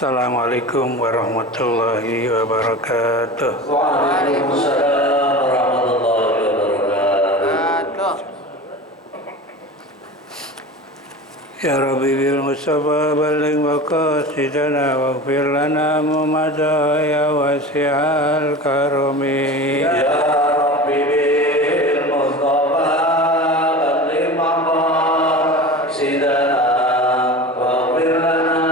Assalamualaikum warahmatullahi wabarakatuh. Waalaikumsalam warahmatullahi wabarakatuh. Ya Rabbi bil Mustafa balligh maqasidana waghfir lana mumadha ya wasi'al karami. Ya Rabbi bil Mustafa balligh maqasidana waghfir lana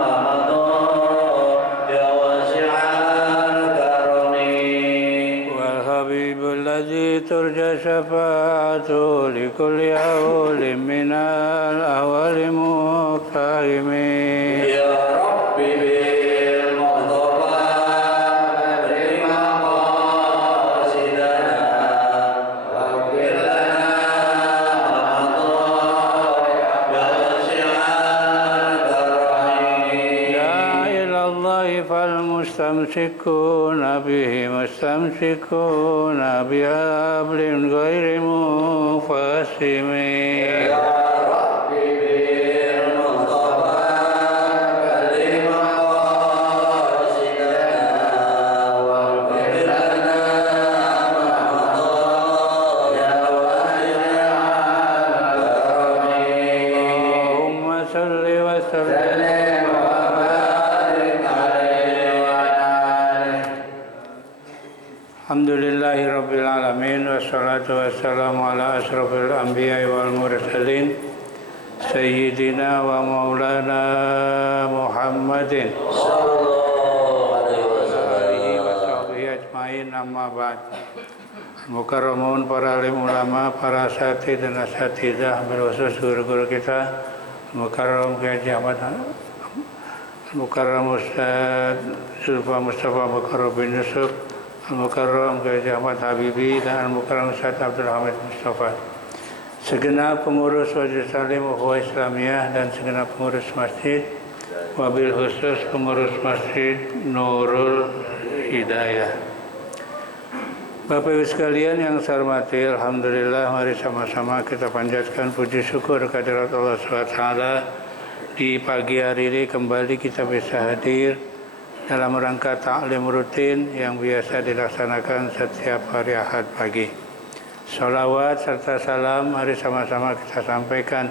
ma madha ya wasi'al karami. Wal habibul ladzi turja syafa'atu likulli awlim minal awali muqtahimi. Ya Rabbi bil Mustafa balligh maqasidana waghfir lana ma madha ya wasi'al karami. La ilallahi fal mustamsikuna bihi mustamsikuna bihablin ghairi mufassimi. Ya Rabbi bil Mustafa balligh maqasidana waghfir lana ma madha ya wasi'al karami. Allahumma salli wa sallim wa barik alaihi wa ala alihi. Alhamdulillahi rabbil alamin wassalatu wassalamu ala asrafil anbiya'i wal mursalin sayyidina wa maulana Muhammadin Sallallahu alaihi wasallam. alihi wa sahbihi ajmain, amma ba'd. Mukarramun para alim ulama, para asatidz dan asatidzah, bil khusus guru-guru kita, mukarram Kiai Ahmad Mukarram Ustaz Zulfa Mustafa Mukarram bin Yusuf, Al-Mukarram Kiai Ahmad Habibi, dan Al-Mukarram Ustaz Abdul Hamid Mustafa. Segenap pengurus Wajib Salim Ukhuwah Islamiyah dan segenap pengurus masjid, wabil khusus pengurus masjid Nurul Hidayah. Bapak Ibu sekalian yang saya hormati, alhamdulillah, mari sama-sama kita panjatkan puji syukur kehadirat Allah SWT. Di pagi hari ini kembali kita bisa hadir dalam rangka ta'lim rutin yang biasa dilaksanakan setiap hari Ahad pagi. Salawat serta salam mari sama-sama kita sampaikan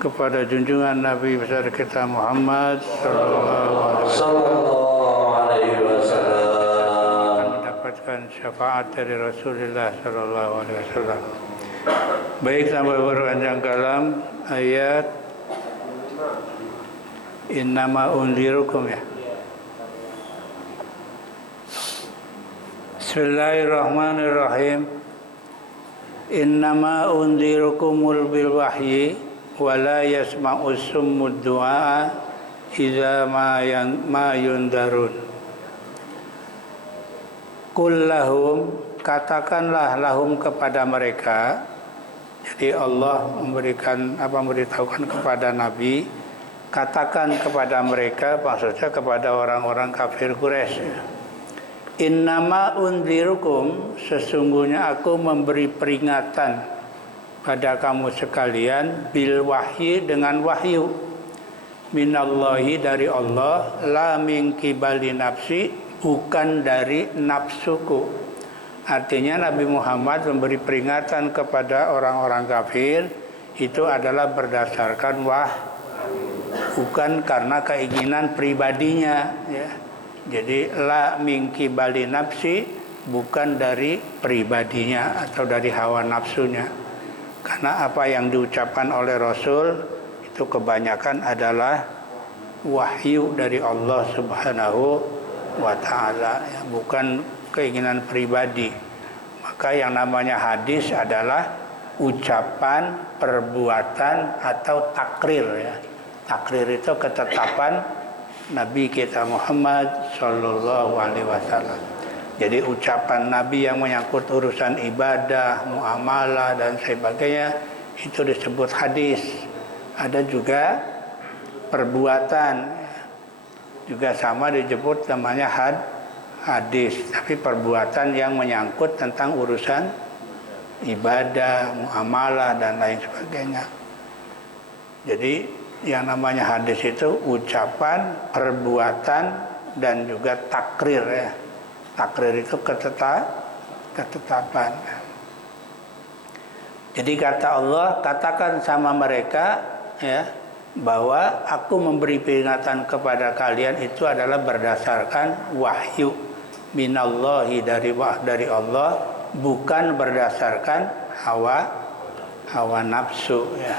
kepada junjungan Nabi besar kita Muhammad Sallallahu alaihi wasallam. mendapatkan syafaat dari Rasulullah sallallahu alaihi wasallam. Baik, sampai berpanjang kalam ayat innama unzirukum ya. Bismillahirrahmanirrahim. Innama unzirukumul bil wahyi wa la yasma'us summud du'a idza ma yundarun. Qul lahum, katakanlah lahum kepada mereka. Jadi Allah memberitahukan kepada Nabi, katakan kepada mereka, maksudnya kepada orang-orang kafir Quraisy. Innama unzirukum, sesungguhnya aku memberi peringatan pada kamu sekalian bil wahyi, dengan wahyu, minallahi, dari Allah, la min qibali nafsi, bukan dari nafsuku. Artinya Nabi Muhammad memberi peringatan kepada orang-orang kafir itu adalah berdasarkan bukan karena keinginan pribadinya ya. Jadi la min qibali nafsi, bukan dari pribadinya atau dari hawa nafsunya. Karena apa yang diucapkan oleh Rasul itu kebanyakan adalah wahyu dari Allah Subhanahu wa ta'ala ya, bukan keinginan pribadi. Maka yang namanya hadis adalah ucapan, perbuatan atau takrir ya. Takrir itu ketetapan Nabi kita Muhammad sallallahu alaihi wasallam. Jadi ucapan Nabi yang menyangkut urusan ibadah, muamalah dan sebagainya itu disebut hadis. Ada juga perbuatan juga sama disebut namanya hadis, tapi perbuatan yang menyangkut tentang urusan ibadah, muamalah dan lain sebagainya. Jadi yang namanya hadis itu ucapan, perbuatan, dan juga takrir ya. Takrir itu ketetapan. Jadi kata Allah, katakan sama mereka ya, bahwa aku memberi peringatan kepada kalian itu adalah berdasarkan wahyu minallahi dari Allah, bukan berdasarkan hawa nafsu ya.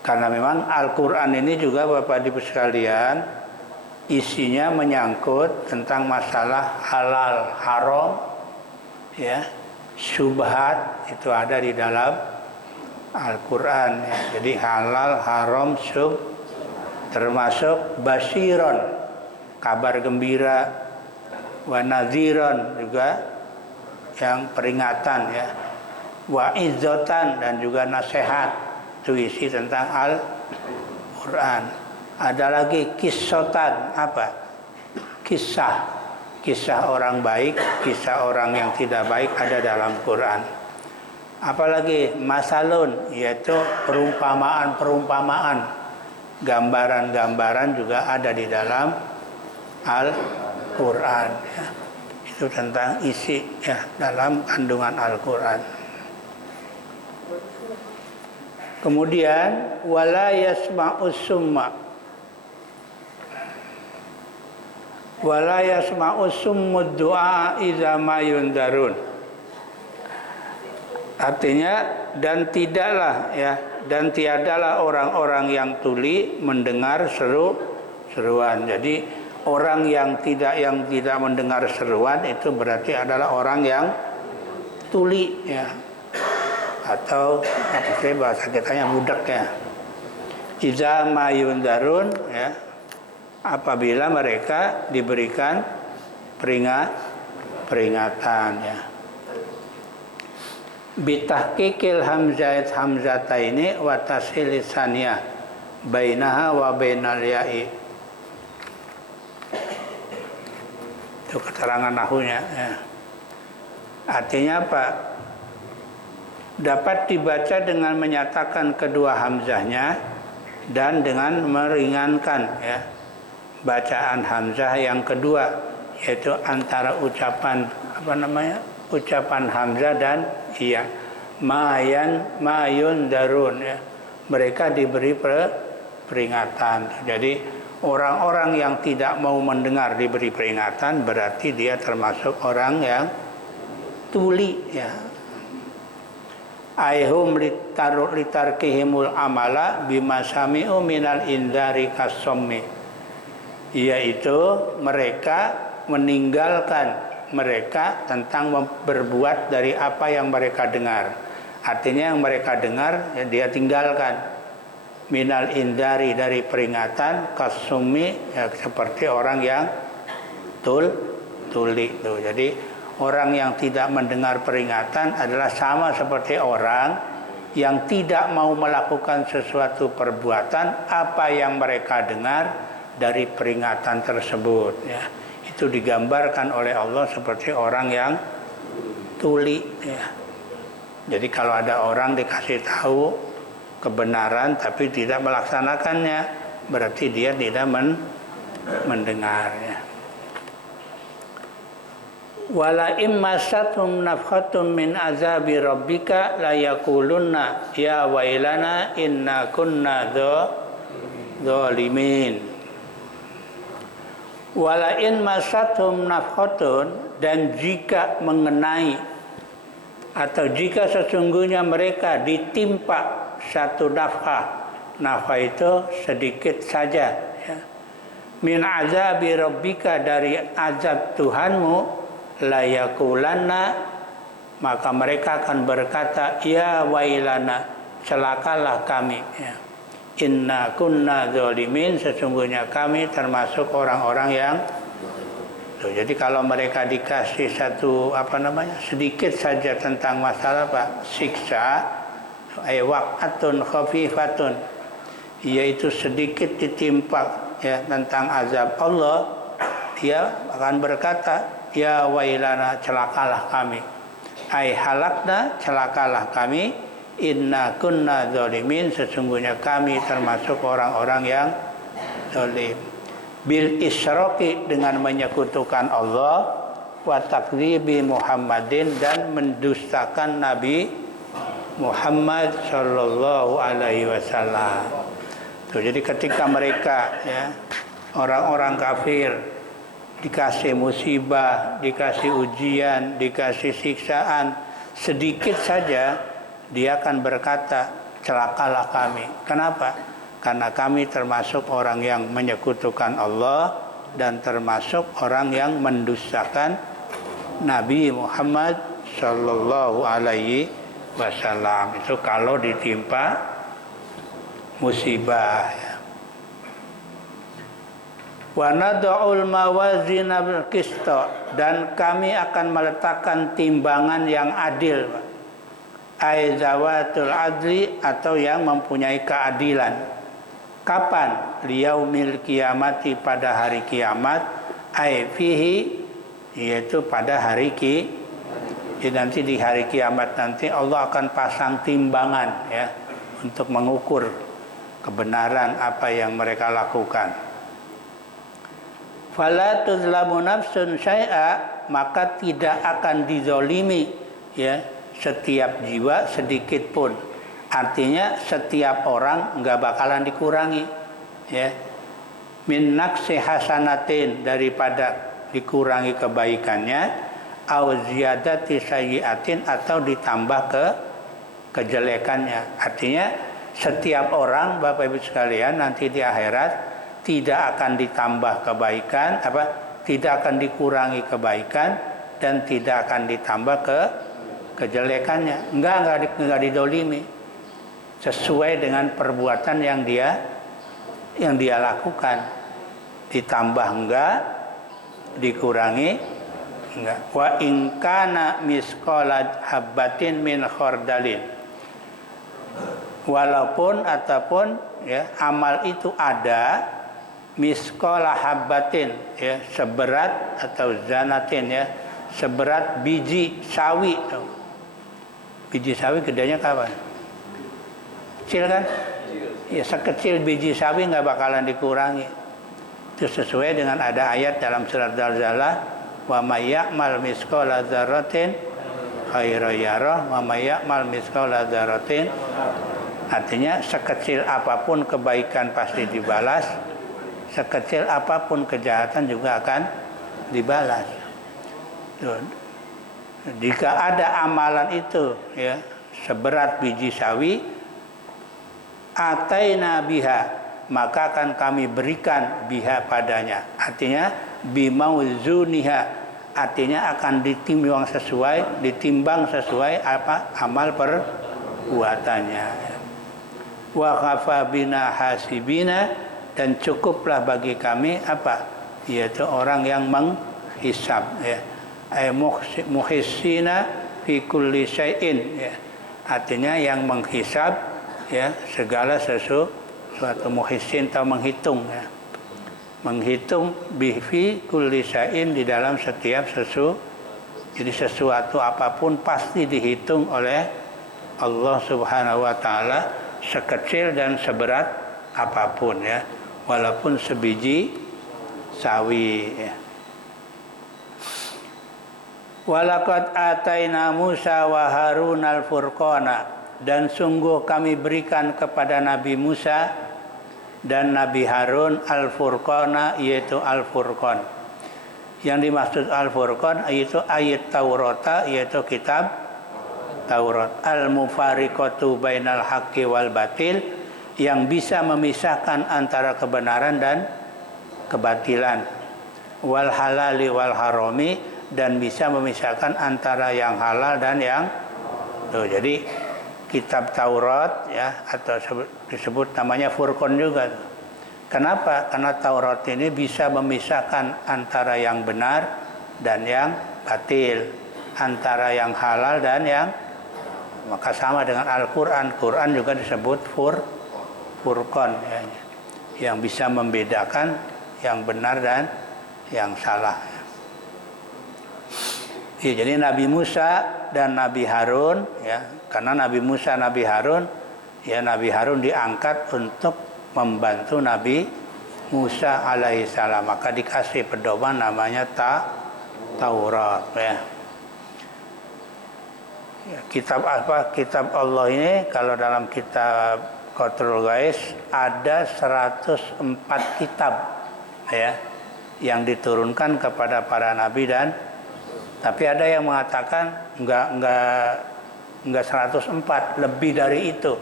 Karena memang Al-Qur'an ini juga Bapak Ibu sekalian isinya menyangkut tentang masalah halal haram ya. Syubhat itu ada di dalam Al-Quran ya. Jadi halal, haram, termasuk basyiron, kabar gembira, wa nadhiron juga yang peringatan ya, wa izzatan dan juga nasihat, itu isi tentang Al-Quran. Ada lagi kisotan, apa? Kisah orang baik, kisah orang yang tidak baik ada dalam Quran. Apalagi masalun, yaitu perumpamaan, gambaran-gambaran juga ada di dalam Al-Quran ya. Itu tentang isi ya dalam kandungan Al-Quran. Kemudian wala yasma'us summa, wala yasma'us summud du'a idza ma yundarun. Artinya dan tidaklah ya, dan tiadalah orang-orang yang tuli mendengar seruan. Jadi orang yang tidak mendengar seruan itu berarti adalah orang yang tuli ya, atau apa sih bahasa kitanya budak ya. Idza ma yundarun ya, apabila mereka diberikan peringatan ya. Bitahqiqil hamzataini wa tashil lisaniyah bainaha wa bainal ya'i. Itu keterangan nahunya ya. Artinya apa? Dapat dibaca dengan menyatakan kedua hamzahnya dan dengan meringankan ya bacaan hamzah yang kedua, yaitu antara ucapan ucapan hamzah dan iya, mayun darun ya. Mereka diberi peringatan. Jadi orang-orang yang tidak mau mendengar diberi peringatan berarti dia termasuk orang yang tuli ya. Aihum litarkihimul amala bima sami'u minal indari kasommi, yaitu mereka meninggalkan mereka tentang berbuat dari apa yang mereka dengar. Artinya yang mereka dengar ya dia tinggalkan. Minal indari dari peringatan, kasumi ya seperti orang yang tuli tuh. Jadi orang yang tidak mendengar peringatan adalah sama seperti orang yang tidak mau melakukan sesuatu perbuatan apa yang mereka dengar dari peringatan tersebut ya. Itu digambarkan oleh Allah seperti orang yang tuli ya. Jadi kalau ada orang dikasih tahu kebenaran tapi tidak melaksanakannya, berarti dia tidak mendengar ya. Wala immasatum nafhatum min azabi rabbika la yaqulunna ya wailana inna kunna dzalimin. Wala in masatum nafhatun, dan jika mengenai atau jika sesungguhnya mereka ditimpa satu nafhah itu sedikit saja ya. Min azabi rabbika, dari azab Tuhanmu, la yaqulanna, maka mereka akan berkata ya wailana, celakalah kami ya. Inna kunna dzalimin, sesungguhnya kami termasuk orang-orang yang tuh. Jadi kalau mereka dikasih satu sedikit saja tentang masalah siksa, waqatun khafifatun, yaitu sedikit ditimpa ya tentang azab Allah, dia akan berkata ya wailana, celakalah kami. Halakna, celakalah kami. inna kunna zalimin, sesungguhnya kami termasuk orang-orang yang zalim. Bil isyraki, dengan menyekutukan Allah, wa takdzibi Muhammadin, dan mendustakan Nabi Muhammad sallallahu alaihi wasallam. Tuh, jadi ketika mereka ya orang-orang kafir dikasih musibah, dikasih ujian, dikasih siksaan sedikit saja, dia akan berkata, celakalah kami. Kenapa? Karena kami termasuk orang yang menyekutukan Allah dan termasuk orang yang mendustakan Nabi Muhammad sallallahu alaihi wasallam. Itu kalau ditimpa musibah. Wa nad'ul mawazina bil qist, dan kami akan meletakkan timbangan yang adil. Ai zawatul adli, atau yang mempunyai keadilan. Kapan? Liyaumil kiamati, pada hari kiamat. Ai fihi, yaitu pada hari jadi nanti di hari kiamat nanti Allah akan pasang timbangan ya untuk mengukur kebenaran apa yang mereka lakukan. Fala tuzlamu nafsun syai'a, maka tidak akan dizolimi ya setiap jiwa sedikit pun. Artinya setiap orang enggak bakalan dikurangi ya. Min naqsi hasanatin, daripada dikurangi kebaikannya, au ziyadati sayyi'atin, atau ditambah kejelekannya. Artinya setiap orang, Bapak Ibu sekalian, nanti di akhirat tidak akan ditambah kebaikan, tidak akan dikurangi kebaikan, dan tidak akan ditambah kejelekannya. Enggak didolimi. Sesuai dengan perbuatan yang dia lakukan. Ditambah enggak, dikurangi enggak. Wa in kana misqala habbatin min khardalin, walaupun ataupun ya amal itu ada misqala habbatin ya, seberat, atau zanatin ya, seberat biji sawi. Biji sawi gedenya kapan? Kecil kan? Ya, sekecil biji sawi nggak bakalan dikurangi. Itu sesuai dengan ada ayat dalam surat Zalzalah, wa may ya'mal misqala dzarratin khairan yarah wa may ya'mal misqala dzarratin. Artinya sekecil apapun kebaikan pasti dibalas, sekecil apapun kejahatan juga akan dibalas. Tuh. Jika ada amalan itu ya seberat biji sawi, ataina biha, maka akan kami berikan biha padanya. Artinya bimauzuniha, artinya akan ditimbang sesuai apa amal perbuatannya. Wa khafa bina hasibina, dan cukuplah bagi kami apa? Yaitu orang yang menghisab ya. Ay muhissina fi kulli syai'in ya. Artinya yang menghisab ya segala sesuatu, muhissin atau menghitung ya. Menghitung fi kulli syai'in, di dalam setiap sesuatu. Jadi sesuatu apapun pasti dihitung oleh Allah Subhanahu wa taala, sekecil dan seberat apapun ya, walaupun sebiji sawi ya. Walaqad ataina Musa wa Harun al-Furqana, dan sungguh kami berikan kepada Nabi Musa dan Nabi Harun al-Furqana, yaitu al-Furqan. Yang dimaksud al-Furqan yaitu ayat Taurat, yaitu kitab Taurat. Al-mufariqatu bainal haqqi wal batil, yang bisa memisahkan antara kebenaran dan kebatilan. Wal halali wal harami, dan bisa memisahkan antara yang halal dan yang tuh. Jadi kitab Taurat ya, atau disebut namanya Furqan juga. Kenapa? Karena Taurat ini bisa memisahkan antara yang benar dan yang batil, antara yang halal dan yang, maka sama dengan Al-Quran. Quran juga disebut Furqan ya, yang bisa membedakan yang benar dan yang salah. Ya, jadi Nabi Musa dan Nabi Harun, ya, karena Nabi Musa, Nabi Harun, ya Nabi Harun diangkat untuk membantu Nabi Musa alaihissalam, maka dikasih pedoman namanya Taurat, ya. Ya, kitab apa? Kitab Allah ini kalau dalam kitab Qatrul Ghais ada 104 kitab, ya, yang diturunkan kepada para nabi, dan tapi ada yang mengatakan enggak 104, lebih dari itu.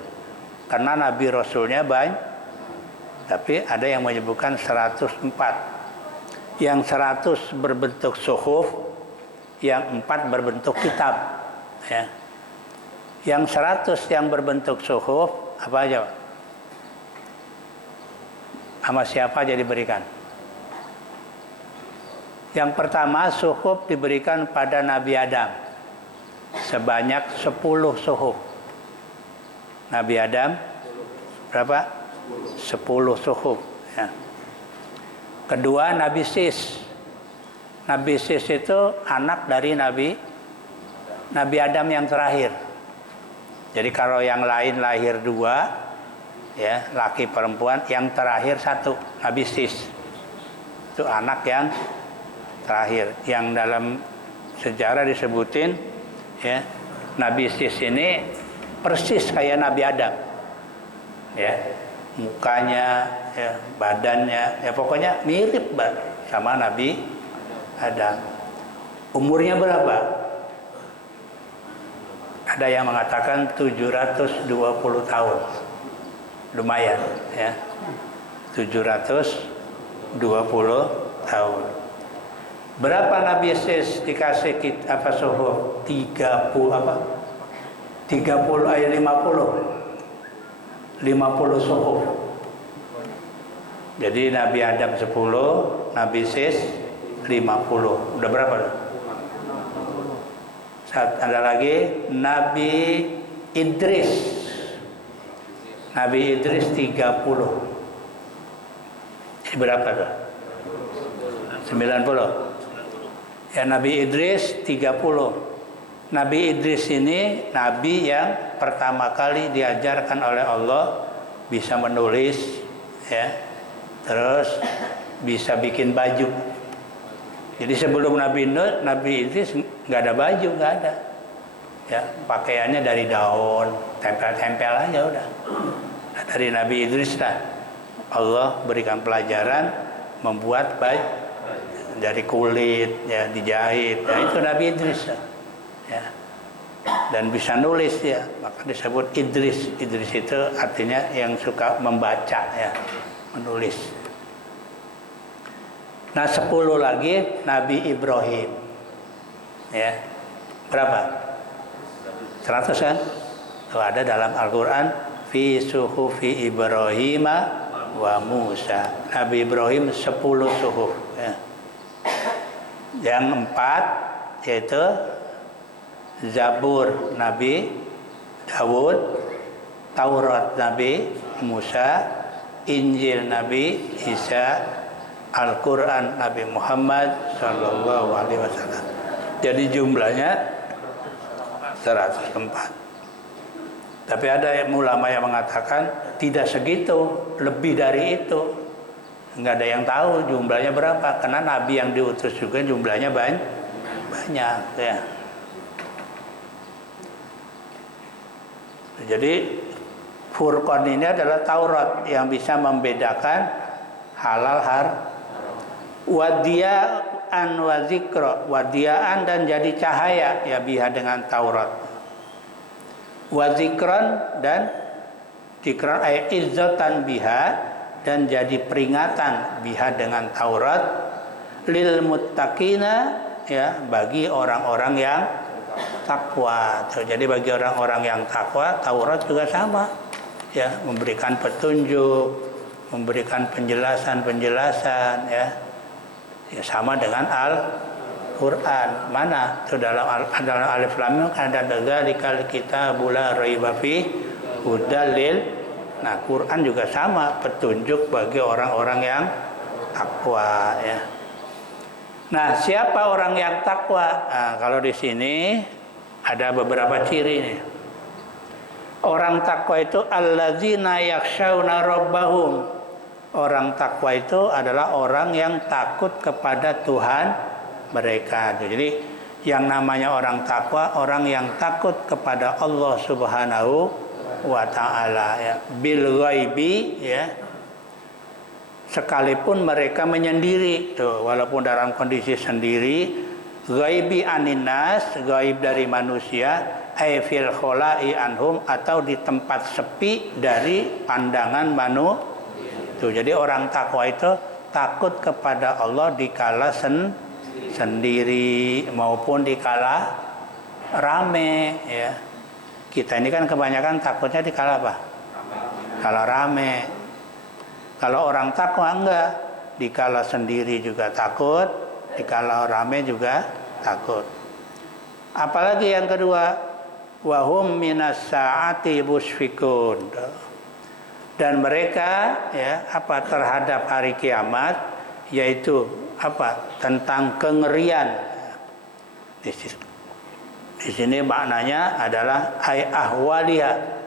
Karena nabi rasulnya banyak. Tapi ada yang menyebutkan 104. Yang 100 berbentuk suhuf, yang 4 berbentuk kitab, ya. Yang 100 yang berbentuk suhuf apa aja, Pak? Sama siapa aja diberikan? Yang pertama, suhuf diberikan pada Nabi Adam sebanyak 10 suhuf. Nabi Adam berapa? 10 suhuf, ya. Kedua, Nabi Sis. Nabi Sis itu anak dari Nabi Adam yang terakhir. Jadi kalau yang lain lahir 2, ya, laki perempuan, yang terakhir 1, Nabi Sis. Itu anak yang terakhir, yang dalam sejarah disebutin, ya, Nabi Sis ini persis kayak Nabi Adam, ya, mukanya, ya, badannya, ya pokoknya mirip sama Nabi Adam. Umurnya berapa? Ada yang mengatakan 720 tahun, lumayan, ya, 720 tahun. Berapa Nabi Sis dikasih suhuf? 50 suhuf. Jadi Nabi Adam 10, Nabi Sis 50. Udah berapa? Ada lagi Nabi Idris. Nabi Idris 30. Ini berapa tuh? 90. Ya, Nabi Idris 30. Nabi Idris ini nabi yang pertama kali diajarkan oleh Allah bisa menulis, ya, terus bisa bikin baju. Jadi sebelum Nabi Idris nggak ada baju, nggak ada, ya, pakaiannya dari daun, tempel-tempel aja udah. Nah, dari Nabi Idris lah Allah berikan pelajaran membuat baju dari kulit, ya, dijahit. Ya, itu Nabi Idris, ya, dan bisa nulis, ya, maka disebut Idris. Idris itu artinya yang suka membaca, ya, menulis. Nah, 10 lagi Nabi Ibrahim, ya, berapa? 100 kan? Tuh ada dalam Al-Quran, fi suhufi Ibrahim wa Musa. Nabi Ibrahim 10 suhuf, ya. Yang 4 yaitu Zabur Nabi Dawud, Taurat Nabi Musa, Injil Nabi Isa, Al-Quran Nabi Muhammad Sallallahu Alaihi Wasallam. Jadi jumlahnya 104. Tapi ada ulama yang mengatakan tidak segitu, lebih dari itu. Nggak ada yang tahu jumlahnya berapa, karena nabi yang diutus juga jumlahnya banyak, ya. Jadi Furqan ini adalah Taurat yang bisa membedakan halal haram. Wadiyaan wa zikra, wadiyaan dan jadi cahaya, ya, biha dengan Taurat. Wa zikran dan zikran ay izzatan biha, dan jadi peringatan biha dengan Taurat, lil muttaqina, ya, bagi orang-orang yang takwa. Jadi bagi orang-orang yang takwa, Taurat juga sama, ya, memberikan petunjuk, memberikan penjelasan, ya, sama dengan Al-Quran. Mana itu dalam Alif Lam Mim kan ada dzalikal kitabul la raiba fi hudal lil. Nah, Quran juga sama, petunjuk bagi orang-orang yang takwa, ya. Nah, siapa orang yang takwa? Nah, kalau di sini ada beberapa ciri nih. Orang takwa itu alladzina yakhshawna rabbahum. Orang takwa itu adalah orang yang takut kepada Tuhan mereka. Jadi yang namanya orang takwa, orang yang takut kepada Allah Subhanahu wa taala ya. Bil ghaibi ya. Sekalipun mereka menyendiri tuh, walaupun dalam kondisi sendiri, ghaibi aninas, gaib dari manusia, ai fil khola'i anhum, atau di tempat sepi dari pandangan manusia. Tuh, jadi orang takwa itu takut kepada Allah dikala sendiri maupun dikala rame ya. Kita ini kan kebanyakan takutnya dikala apa? Kala rame. Kalau orang takwa enggak, dikala sendiri juga takut, dikala rame juga takut. Apalagi yang kedua, wahum minas saati musfikun. Dan mereka ya apa terhadap hari kiamat, yaitu apa? Tentang kengerian. Di sini maknanya adalah ay ahwaliha.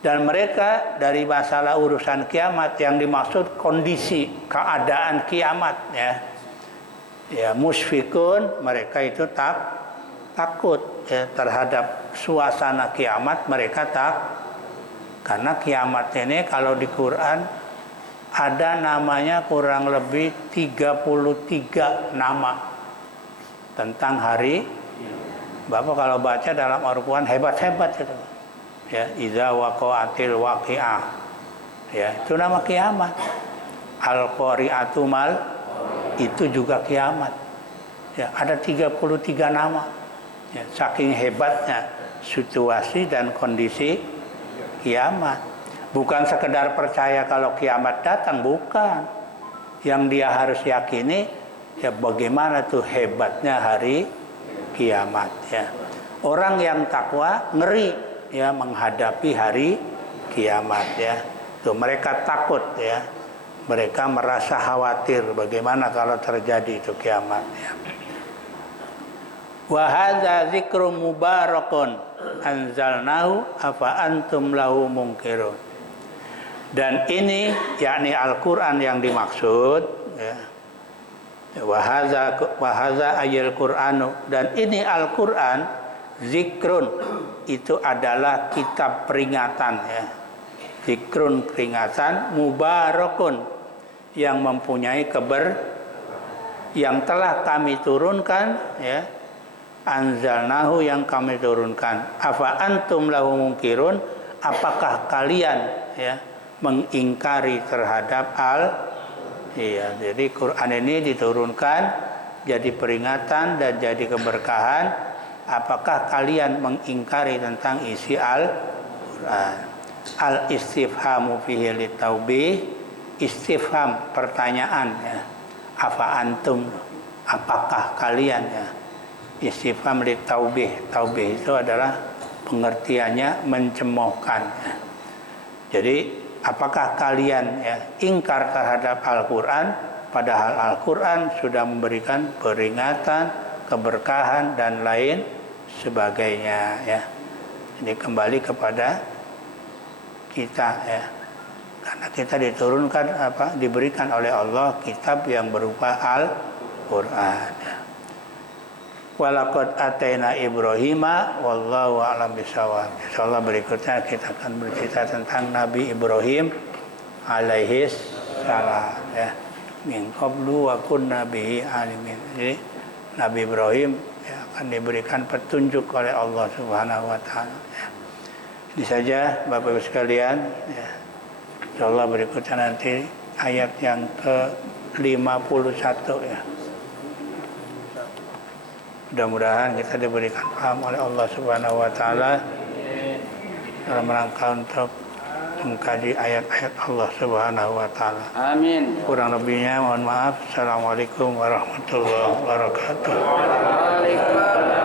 Dan mereka dari masalah urusan kiamat yang dimaksud kondisi keadaan kiamat ya. Ya musfikun, mereka itu takut ya, terhadap suasana kiamat, mereka karena kiamat ini kalau di Quran ada namanya kurang lebih 33 nama tentang hari. Bapak kalau baca dalam Al-Quran hebat-hebat gitu. Ya, iza waqa'atil waqi'ah. Ya, itu nama kiamat. Al-qari'atu mal, itu juga kiamat. Ya, ada 33 nama. Ya, saking hebatnya situasi dan kondisi kiamat. Bukan sekedar percaya kalau kiamat datang, bukan. Yang dia harus yakini ya bagaimana tuh hebatnya hari kiamat ya. Orang yang takwa ngeri ya menghadapi hari kiamat ya. Tuh mereka takut ya. Mereka merasa khawatir bagaimana kalau terjadi itu kiamat ya. Wa hadza dzikrum mubarakun anzalnahu afa antum lahu munkirun. Dan ini yakni Al-Qur'an yang dimaksud ya. Wa hadza ayil Qur'anu, dan ini Al-Qur'an zikrun, itu adalah kitab peringatan ya. Zikrun peringatan, mubarakun yang mempunyai yang telah kami turunkan ya. Anzalnahu yang kami turunkan. Afa antum lahu munkirun, apakah kalian ya mengingkari terhadap iya, jadi Quran ini diturunkan jadi peringatan dan jadi keberkahan. Apakah kalian mengingkari tentang isi Al-Quran? Al-istifhamu fihi litaubih, istifham pertanyaan ya. Afa antum, apakah kalian ya. Istifham litaubih, taubih itu adalah pengertiannya mencemoohkan ya. Jadi apakah kalian ya ingkar terhadap Al-Quran, padahal Al-Quran sudah memberikan peringatan, keberkahan dan lain sebagainya ya. Ini kembali kepada kita ya. Karena kita diturunkan diberikan oleh Allah kitab yang berupa Al-Quran ya. Walaqad ataina Ibrahima wallahu a'lam bishawab. Insyaallah berikutnya kita akan bercerita tentang Nabi Ibrahim alaihi salam ya. Min qablu wa kunna bihi alimin. Jadi Nabi Ibrahim ya, akan diberikan petunjuk oleh Allah Subhanahu wa taala ya. Ini saja Bapak Ibu sekalian ya. Insyaallah berikutnya nanti ayat yang ke-51 ya. Mudah-mudahan kita diberikan paham oleh Allah Subhanahu wa taala dalam rangka untuk mengkaji ayat-ayat Allah Subhanahu wa taala. Amin. Kurang lebihnya mohon maaf. Assalamualaikum warahmatullahi wabarakatuh. Waalaikumsalam.